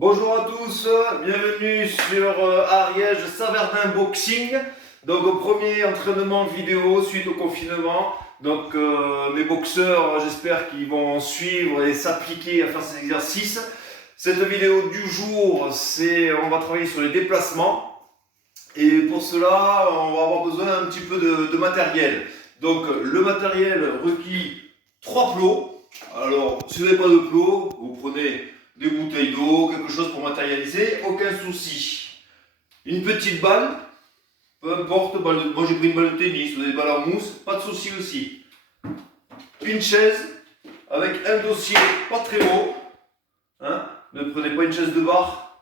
Bonjour à tous, bienvenue sur Ariège Saverdin Boxing. Donc au premier entraînement vidéo suite au confinement. Donc mes boxeurs, j'espère qu'ils vont suivre et s'appliquer à faire ces exercices. Cette vidéo du jour, on va travailler sur les déplacements. Et pour cela, on va avoir besoin un petit peu de matériel. Donc le matériel requis 3 plots. Alors si vous n'avez pas de plots, vous prenez des bouteilles d'eau, quelque chose pour matérialiser, aucun souci. Une petite balle, peu importe, moi j'ai pris une balle de tennis ou des balles en mousse, pas de souci aussi. Une chaise avec un dossier pas très haut, hein. Ne prenez pas une chaise de bar,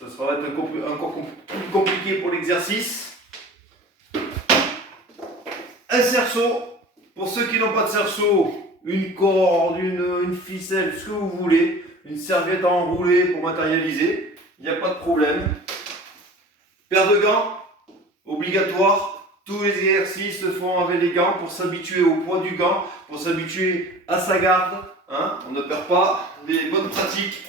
ça va être encore plus compliqué pour l'exercice. Un cerceau, pour ceux qui n'ont pas de cerceau, une corde, une ficelle, ce que vous voulez. Une serviette à enrouler pour matérialiser, il n'y a pas de problème. Paire de gants, obligatoire. Tous les exercices se font avec les gants pour s'habituer au poids du gant, pour s'habituer à sa garde. Hein, on ne perd pas les bonnes pratiques.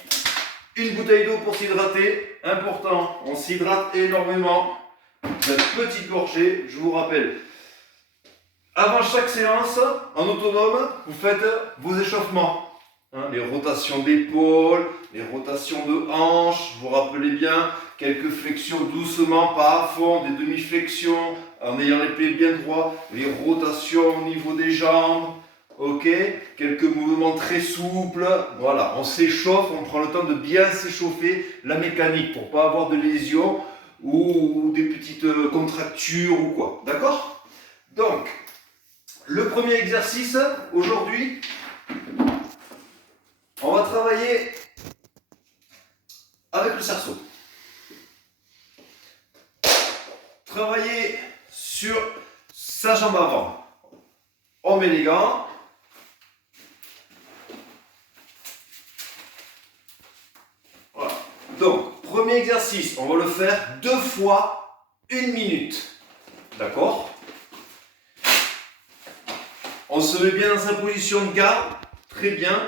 Une bouteille d'eau pour s'hydrater, important, on s'hydrate énormément. Une petite gorgée, je vous rappelle. Avant chaque séance, en autonome, vous faites vos échauffements. Hein, les rotations d'épaule, les rotations de hanches, vous vous rappelez bien, quelques flexions doucement, pas à fond, des demi-flexions, en ayant les pieds bien droits, les rotations au niveau des jambes, ok, quelques mouvements très souples, voilà, on s'échauffe, on prend le temps de bien s'échauffer la mécanique pour pas avoir de lésions ou des petites contractures ou quoi, d'accord? Donc, le premier exercice aujourd'hui, on va travailler avec le cerceau. Travailler sur sa jambe avant. On met les gants. Voilà. Donc, premier exercice, on va le faire 2 fois 1 minute. D'accord? On se met bien dans sa position de garde. Très bien.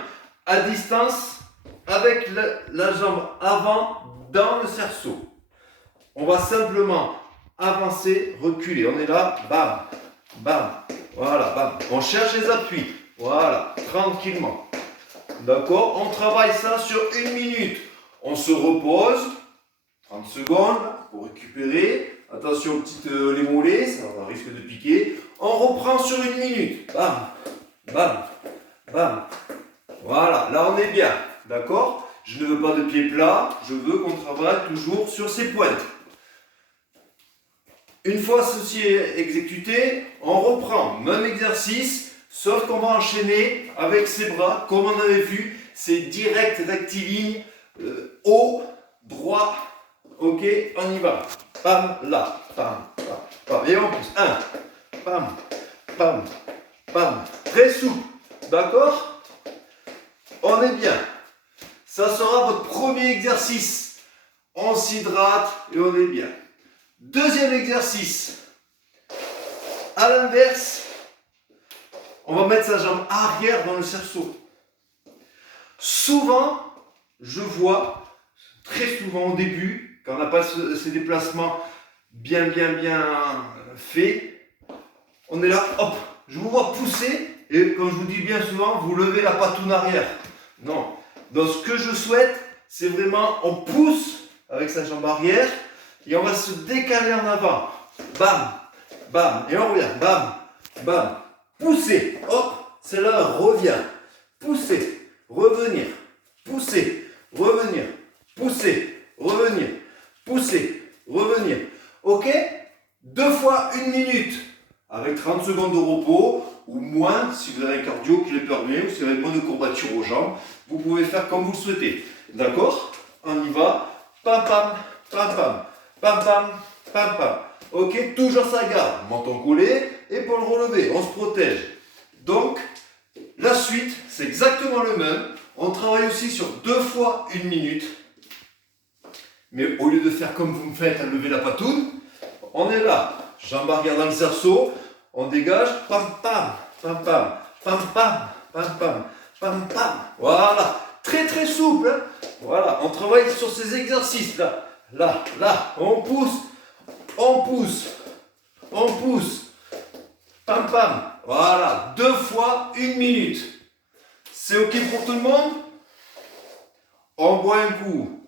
À distance, avec la jambe avant dans le cerceau. On va simplement avancer, reculer. On est là, bam, bam, voilà, bam. On cherche les appuis, voilà, tranquillement. D'accord? On travaille ça sur 1 minute. On se repose, 30 secondes pour récupérer. Attention, petite les mollets, ça risque de piquer. On reprend sur 1 minute. Bam, bam, bam. Voilà, là on est bien, d'accord? Je ne veux pas de pied plat, je veux qu'on travaille toujours sur ses pointes. Une fois ceci est exécuté, on reprend, même exercice, sauf qu'on va enchaîner avec ses bras, comme on avait vu, c'est direct, rectiligne, haut, droit, ok, on y va. Pam, là, pam, pam, pam, et on pousse, 1, pam, pam, pam, très souple, d'accord? On est bien. Ça sera votre premier exercice. On s'hydrate et on est bien. Deuxième exercice. À l'inverse, on va mettre sa jambe arrière dans le cerceau. Souvent, je vois, très souvent au début, quand on n'a pas ces déplacements bien faits, on est là, hop, je vous vois pousser et comme je vous dis bien souvent, vous levez la patoune arrière. Non. Donc ce que je souhaite, c'est vraiment, on pousse avec sa jambe arrière et on va se décaler en avant. Bam, bam, et on revient. Bam, bam. Pousser. Hop, celle-là revient. Pousser, revenir. Pousser, revenir. Pousser, revenir. Pousser, revenir. Ok? 2 fois 1 minute avec 30 secondes de repos. Ou moins, si vous avez un cardio qui le permet, ou si vous avez moins de courbatures aux jambes, vous pouvez faire comme vous le souhaitez. D'accord? On y va. Pam pam, pam pam, pam pam, pam pam. Ok? Toujours sa garde. Menton collé, épaules relevées. On se protège. Donc, la suite, c'est exactement le même. On travaille aussi sur 2 fois 1 minute. Mais au lieu de faire comme vous me faites, à lever la patoune, on est là. Jambe arrière dans le cerceau. On dégage, pam pam, pam pam, pam pam, pam pam, pam pam. Voilà. très très souple. Hein. Voilà, on travaille sur ces exercices là. Là, là, on pousse, on pousse, on pousse. Pam pam. Voilà, 2 fois 1 minute. C'est ok pour tout le monde? On boit un coup.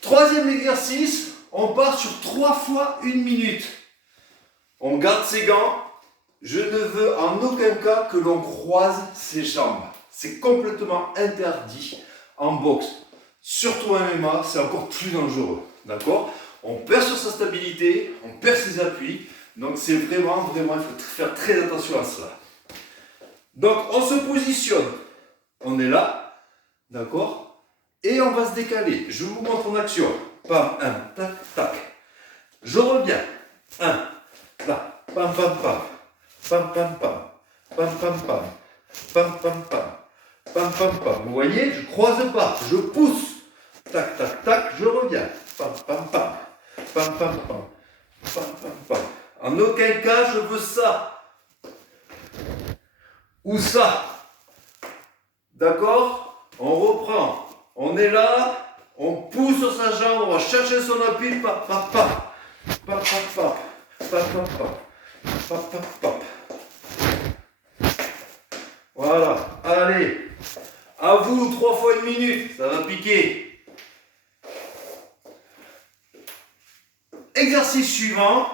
Troisième exercice, on part sur 3 fois 1 minute. On garde ses gants. Je ne veux en aucun cas que l'on croise ses jambes. C'est complètement interdit en boxe. Surtout en MMA, c'est encore plus dangereux. D'accord? On perd sur sa stabilité, on perd ses appuis. Donc c'est vraiment, il faut faire très attention à cela. Donc on se positionne. On est là. D'accord? Et on va se décaler. Je vous montre en action. Pam, 1, tac, tac. Je reviens. 1, là. Pam, pam, pam. Pam, pam, pam. Pam, pam, pam. Pam, pam, pam. Pam, pam, pam. Vous voyez, je croise pas. Je pousse. Tac, tac, tac. Je reviens. Pam, pam, pam. Pam, pam, pam. Pam, pam, pam. En aucun cas, je veux ça. Ou ça. D'accord? On reprend. On est là. On pousse sur sa jambe. On va chercher son appui. Pap, pap, pap. Pap, pap, pap. Pap, pap, pap. Pap, pap, pap. Voilà. Allez. À vous, 3 fois 1 minute. Ça va piquer. Exercice suivant.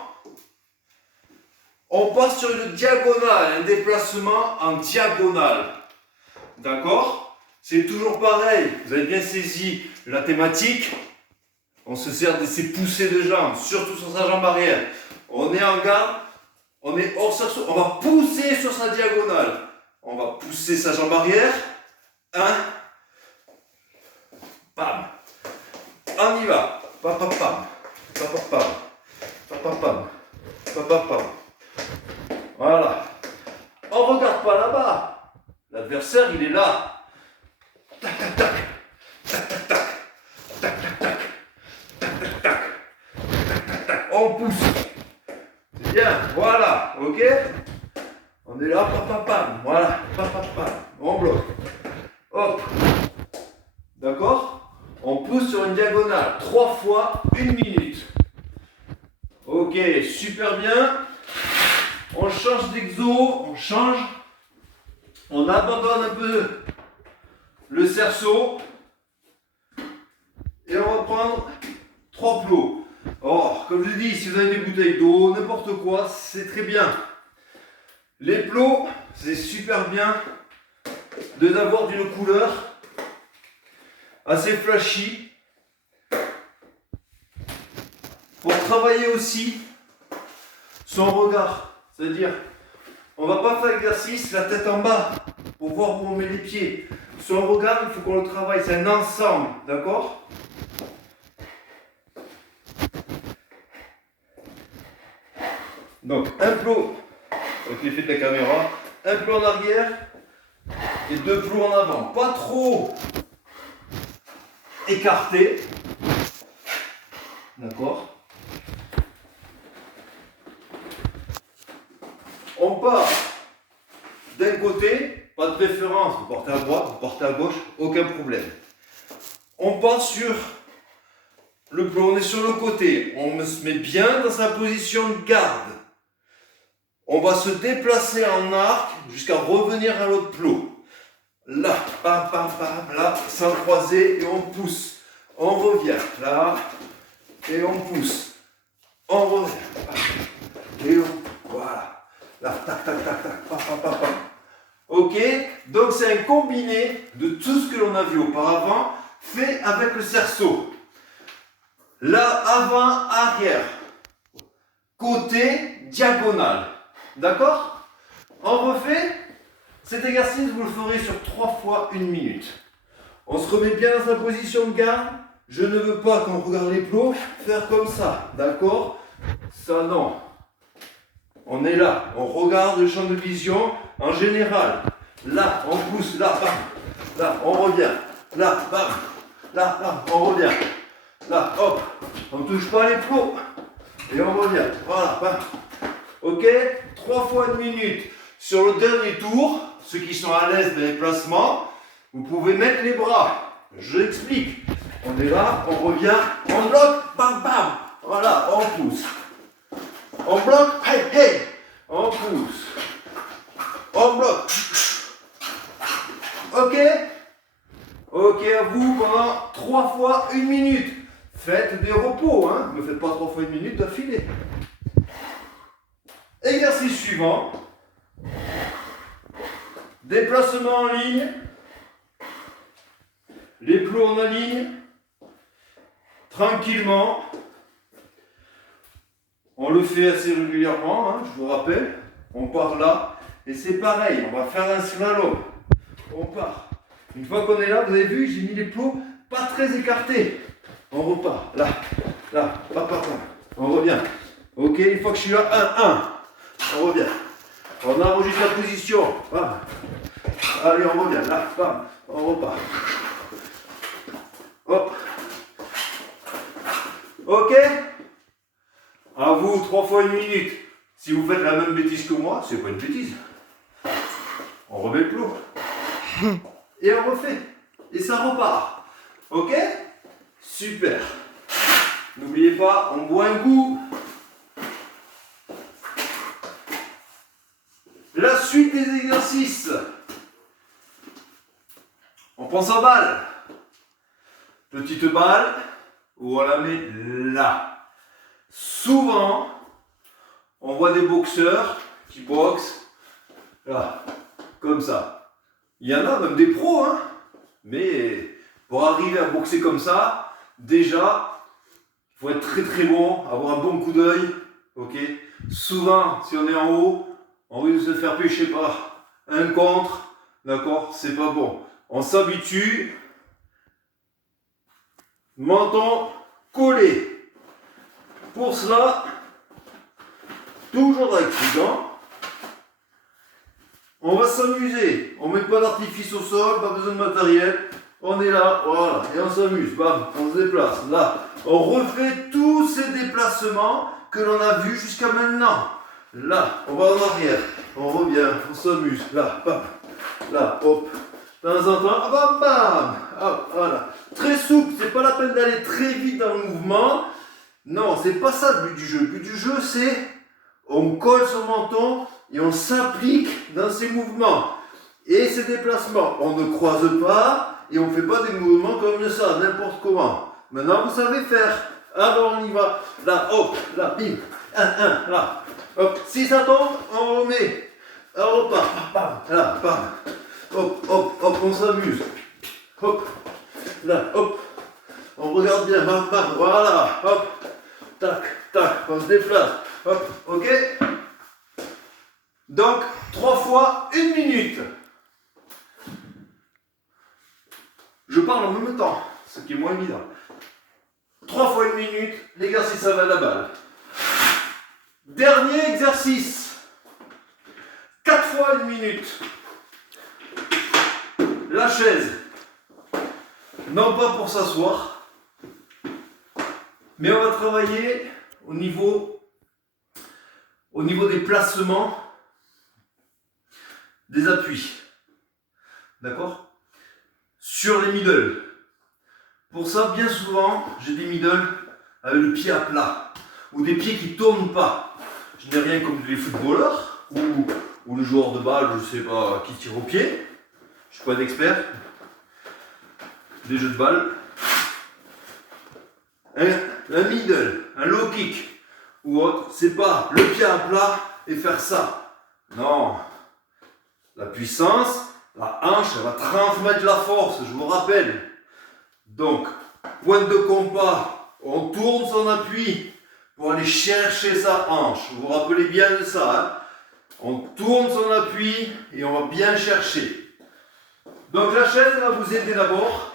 On passe sur une diagonale, un déplacement en diagonale. D'accord? C'est toujours pareil. Vous avez bien saisi la thématique. On se sert de ces poussées de jambes, surtout sur sa jambe arrière. On est en garde, on est hors cerceau. On va pousser sur sa diagonale. On va pousser sa jambe arrière. 1. Pam. On y va. Pam, pam, pam. Pam, pam, pam. Pam, pam, pam. Pam, pam, pam. Voilà. On ne regarde pas là-bas. L'adversaire, il est là. Tac, tac, tac. Tac, tac, tac. Tac, tac, tac. Tac, tac, tac. Tac, tac, tac. On pousse. C'est bien. Voilà. Ok? On est là. Pam, pam, pam. Voilà. Pam, pam, pam. On bloque. Hop. D'accord? On pousse sur une diagonale. 3 fois 1 minute. Ok. Super bien. On change d'exo, on change, on abandonne un peu le cerceau et on va prendre 3 plots. Or, comme je dis, si vous avez des bouteilles d'eau, n'importe quoi, c'est très bien. Les plots, c'est super bien d'avoir d'une couleur assez flashy pour travailler aussi son regard. C'est-à-dire, on ne va pas faire l'exercice la tête en bas pour voir où on met les pieds. Son regard, il faut qu'on le travaille. C'est un ensemble, d'accord? Donc, un plot avec l'effet de la caméra, un plot en arrière et 2 plots en avant. Pas trop écarté, d'accord? On part d'un côté, pas de préférence, vous portez à droite, vous portez à gauche, aucun problème. On part sur le plot, on est sur le côté, on se met bien dans sa position de garde. On va se déplacer en arc jusqu'à revenir à l'autre plot. Là, pam, pam, pam, là, sans croiser et on pousse. On revient, là, et on pousse. On revient, et on, voilà. Là, tac, tac, tac, tac, pam, pam, pam, pam. Ok, donc c'est un combiné de tout ce que l'on a vu auparavant, fait avec le cerceau. Là, avant, arrière, côté, diagonale. D'accord? On refait. Cet exercice, vous le ferez sur 3 fois 1 minute. On se remet bien dans sa position de garde. Je ne veux pas, quand on regarde les plots, faire comme ça. D'accord? Ça, non. On est là, on regarde le champ de vision en général. Là, on pousse, là, bam. Là, on revient. Là, bam. Là, bam, on revient. Là, hop. On ne touche pas les plots. Et on revient. Voilà, bam. Ok? 3 fois 1 minute. Sur le dernier tour, ceux qui sont à l'aise dans les placements, Vous pouvez mettre les bras. Je l'explique. On est là, on revient, on bloque, bam bam. Voilà, on pousse. On bloque, hey hey. On pousse. On bloque. Ok? Ok, à vous pendant 3 fois 1 minute. Faites des repos, hein. Ne faites pas 3 fois 1 minute d'affilée. Exercice suivant. Déplacement en ligne. Les plots en aligne. Tranquillement. On le fait assez régulièrement, hein, je vous rappelle. On part là. Et c'est pareil, on va faire un slalom. On part. Une fois qu'on est là, vous avez vu, j'ai mis les plots pas très écartés. On repart. Là, là, papa, papa. On revient. Ok, une fois que je suis là, 1, 1. On revient. On enregistre la position. Bam. Allez, on revient. Là, bam. On repart. Hop. Ok. À vous, 3 fois 1 minute. Si vous faites la même bêtise que moi, c'est pas une bêtise. On remet le plot. Et on refait. Et ça repart. Ok? Super. N'oubliez pas, on boit un coup. La suite des exercices. On pense en balle. Petite balle, où on la met là. Souvent, on voit des boxeurs qui boxent là, comme ça. Il y en a même des pros, hein. Mais pour arriver à boxer comme ça, déjà, il faut être très très bon, avoir un bon coup d'œil. Ok. Souvent, si on est en haut, on risque de se faire pêcher par un contre. D'accord, c'est pas bon. On s'habitue. Menton collé. Pour cela, toujours avec prudence, on va s'amuser. On ne met pas d'artifice au sol, pas besoin de matériel. On est là, voilà, et on s'amuse. Bam, on se déplace. Là, on refait tous ces déplacements que l'on a vus jusqu'à maintenant. Là, on va en arrière. On revient, on s'amuse. Là, bam, là, hop. De temps en temps, bam, bam. Hop, voilà. Très souple, c'est pas la peine d'aller très vite dans le mouvement. Non, c'est pas ça le but du jeu. Le but du jeu, c'est on colle son menton et on s'applique dans ses mouvements. Et ces déplacements, on ne croise pas et on ne fait pas des mouvements comme ça, n'importe comment. Maintenant, vous savez faire. Alors, on y va. Là, hop, là, bim. 1, là. Hop, si ça tombe, on remet. On repart. Bam, là, bam. Hop, hop, hop, on s'amuse. Hop, là, hop. On regarde bien, bam, bam, voilà, hop. Tac, tac, on se déplace. Hop, ok? Donc, 3 fois 1 minute. Je parle en même temps, ce qui est moins évident. 3 fois 1 minute, l'exercice à la balle. Dernier exercice. 4 fois 1 minute. La chaise. Non pas pour s'asseoir. Mais on va travailler au niveau des placements des appuis. D'accord? Sur les middle. Pour ça, bien souvent, j'ai des middle avec le pied à plat. Ou des pieds qui ne tournent pas. Je n'ai rien comme les footballeurs ou le joueur de balle, je ne sais pas, qui tire au pied. Je ne suis pas d'expert. Des jeux de balle. Un middle, un low kick ou autre, c'est pas le pied à plat et faire ça. Non. La puissance, la hanche, elle va transmettre la force, je vous rappelle. Donc, pointe de compas, on tourne son appui pour aller chercher sa hanche. Vous vous rappelez bien de ça, hein? On tourne son appui et on va bien chercher. Donc la chaise va vous aider d'abord.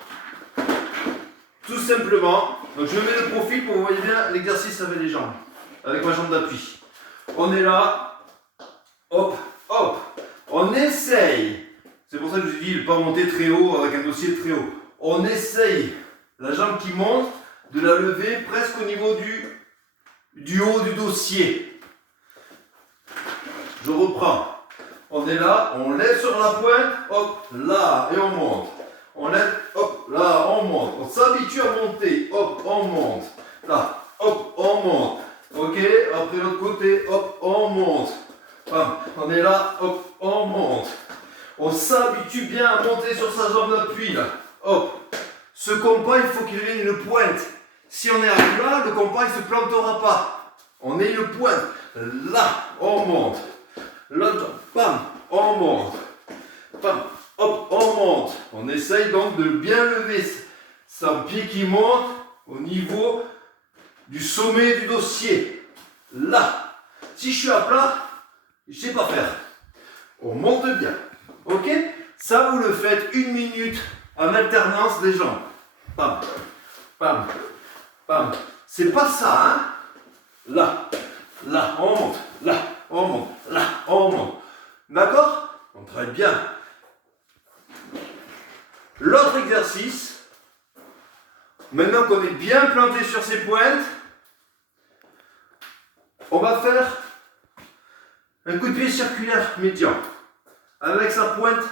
Tout simplement. Donc je mets le profil pour que vous voyez bien l'exercice avec les jambes. Avec ma jambe d'appui. On est là. Hop, hop. On essaye. C'est pour ça que je vous dis de ne pas monter très haut avec un dossier très haut. On essaye. La jambe qui monte, de la lever presque au niveau du haut du dossier. Je reprends. On est là, on lève sur la pointe, hop, là, et on monte. lève, hop, là, on monte. On s'habitue à monter, hop, on monte. Là, hop, on monte. Ok, après l'autre côté, hop, on monte. Bam, on est là, hop, on monte. On s'habitue bien à monter sur sa jambe d'appui, là. Hop. Ce compas, il faut qu'il ait une pointe. Si on est à plat, le compas, il ne se plantera pas. On est une pointe. Là, on monte. L'autre, bam, on monte. Bam, hop, on monte. On essaye donc de bien lever son pied qui monte au niveau du sommet du dossier. Là. Si je suis à plat, je ne sais pas faire. On monte bien. Ok? Ça, vous le faites 1 minute en alternance des jambes. Bam, bam, bam. C'est pas ça, hein? Là, là, on monte. Là, on monte. Là, on monte. D'accord? On travaille bien. L'autre exercice, maintenant qu'on est bien planté sur ses pointes, on va faire un coup de pied circulaire médian avec sa pointe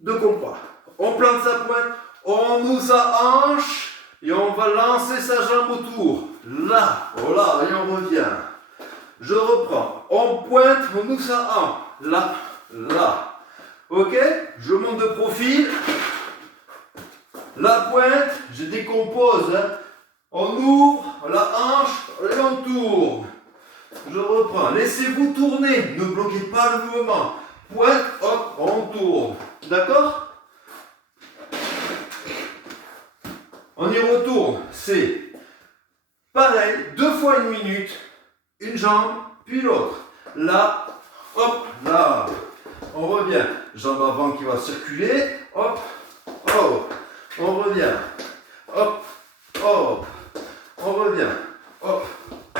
de compas. On plante sa pointe, on ouvre sa hanche et on va lancer sa jambe autour. Là, oh là, et on revient. Je reprends. On pointe, on ouvre sa hanche. Là, là. Ok? Je monte de profil. La pointe, je décompose. Hein. On ouvre la hanche et on tourne. Je reprends. Laissez-vous tourner. Ne bloquez pas le mouvement. Pointe, hop, on tourne. D'accord? On y retourne. C'est pareil, 2 fois 1 minute. Une jambe, puis l'autre. Là, hop, là. On revient. Jambe avant qui va circuler. Hop, hop. On revient. Hop, hop. On revient. Hop,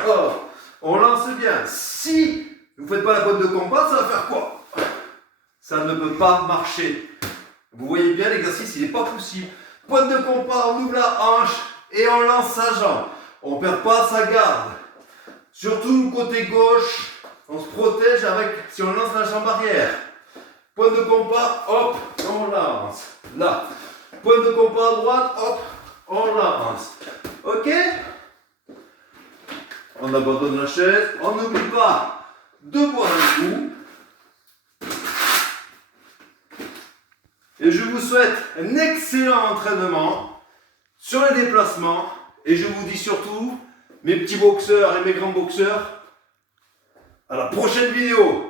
hop. On lance bien. Si vous ne faites pas la pointe de compas, ça va faire quoi? Ça ne peut pas marcher. Vous voyez bien, l'exercice, il n'est pas possible. Pointe de compas, on ouvre la hanche et on lance sa jambe. On ne perd pas sa garde. Surtout côté gauche, on se protège avec, si on lance la jambe arrière. Pointe de compas, hop, on lance. Là. Pointe de compas à droite, hop, on lance. Ok? On abandonne la chaise. On n'oublie pas de boire un coup. Et je vous souhaite un excellent entraînement sur les déplacements. Et je vous dis surtout, mes petits boxeurs et mes grands boxeurs, à la prochaine vidéo.